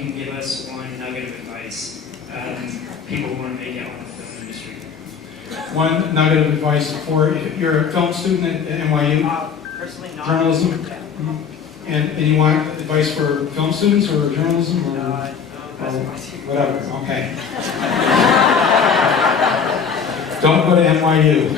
you can give us one nugget of advice people who want to make it on the film industry? One nugget of advice for, if you're a film student at NYU, Personally, not journalism, and you want advice for film students or journalism or whatever, okay. Don't go to NYU.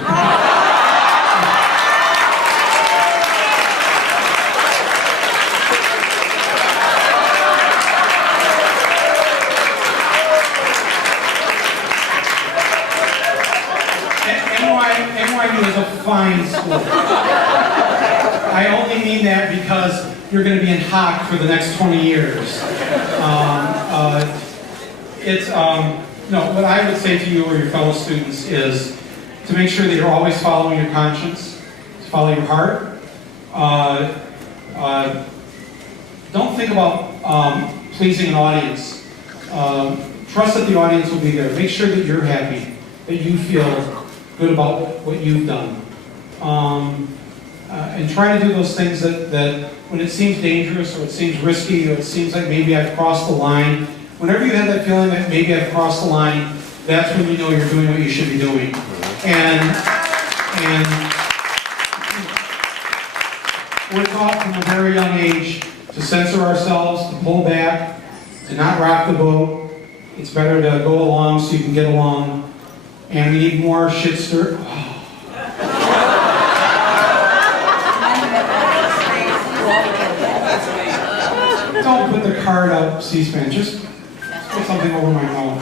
NYU is a fine school. I only mean that because you're going to be in hock for the next 20 years. No, what I would say to you or your fellow students is to make sure that you're always following your conscience, to follow your heart. Don't think about pleasing an audience. Trust that the audience will be there. Make sure that you're happy, that you feel good about what you've done. And try to do those things that when it seems dangerous or it seems risky or it seems like maybe I've crossed the line, whenever you have that feeling that maybe I've crossed the line, that's when you know you're doing what you should be doing. And we're taught from a very young age to censor ourselves, to pull back, to not rock the boat. It's better to go along so you can get along. And we need more shit stir. Don't put the card up, C-SPAN. Just put something over my mouth.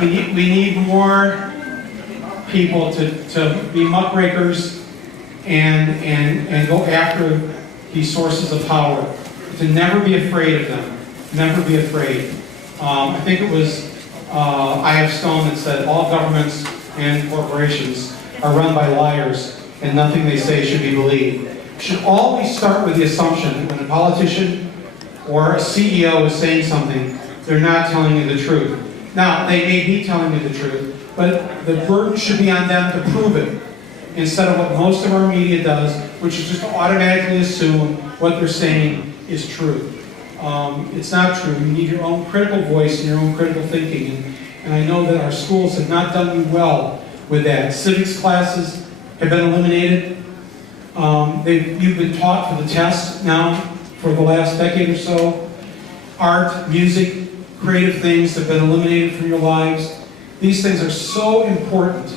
We need more people to be muckrakers and go after these sources of power. To never be afraid of them. Never be afraid. I think it was I.F. Stone that said all governments and corporations are run by liars and nothing they say should be believed. Should always start with the assumption that when a politician or a CEO is saying something, they're not telling you the truth. Now, they may be telling you the truth, but the burden should be on them to prove it, instead of what most of our media does, which is just to automatically assume what they're saying is true. It's not true. You need your own critical voice and your own critical thinking. And I know that our schools have not done you well with that. Civics classes have been eliminated. You've been taught for the test now for the last decade or so. Art, music, creative things have been eliminated from your lives. These things are so important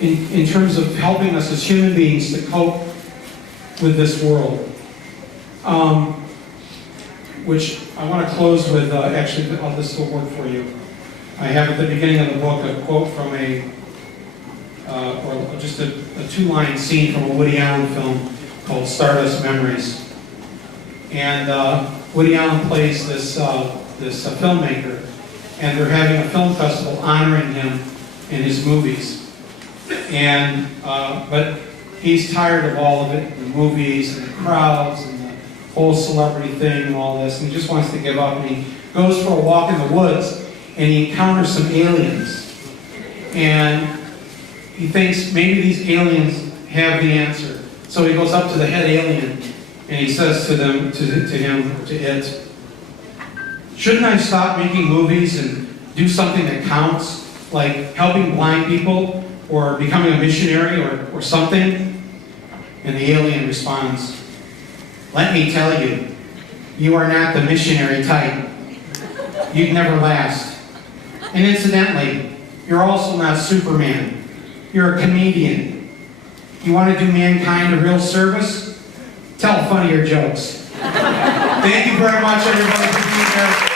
in terms of helping us as human beings to cope with this world. Which I want to close with, actually, this will work for you. I have at the beginning of the book a quote from or just a two-line scene from a Woody Allen film called Stardust Memories. And Woody Allen plays this filmmaker, and they're having a film festival honoring him in his movies. And but he's tired of all of it, the movies and the crowds and the whole celebrity thing and all this, and he just wants to give up. And he goes for a walk in the woods, and he encounters some aliens. And he thinks maybe these aliens have the answer. So he goes up to the head alien, and he says to it, shouldn't I stop making movies and do something that counts, like helping blind people or becoming a missionary or something? And the alien responds, let me tell you, you are not the missionary type. You'd never last. And incidentally, you're also not Superman. You're a comedian. You want to do mankind a real service? Tell funnier jokes. Thank you very much, everybody, for being here.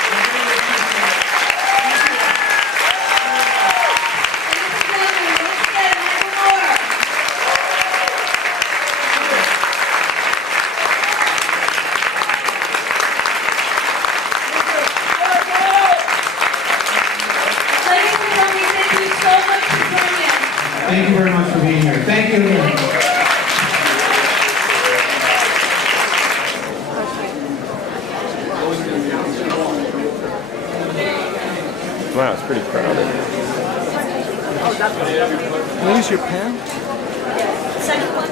Thank you very much for being here. Thank you again. Wow, it's pretty crowded. Can I use your pen? Second one.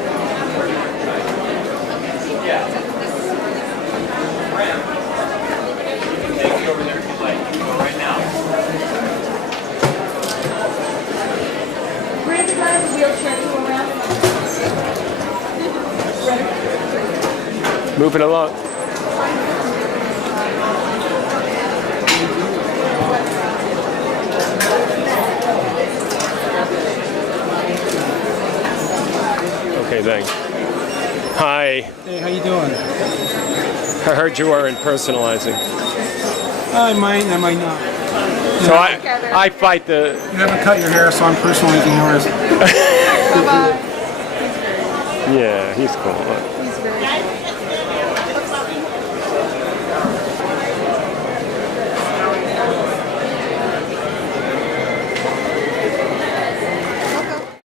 Bring the guy in the wheelchair to around. Moving along. Okay, thanks. Hi. Hey, how you doing? I heard you weren't personalizing. I might not. So I fight the... You haven't cut your hair, so I'm personalizing yours. Yeah, he's cool.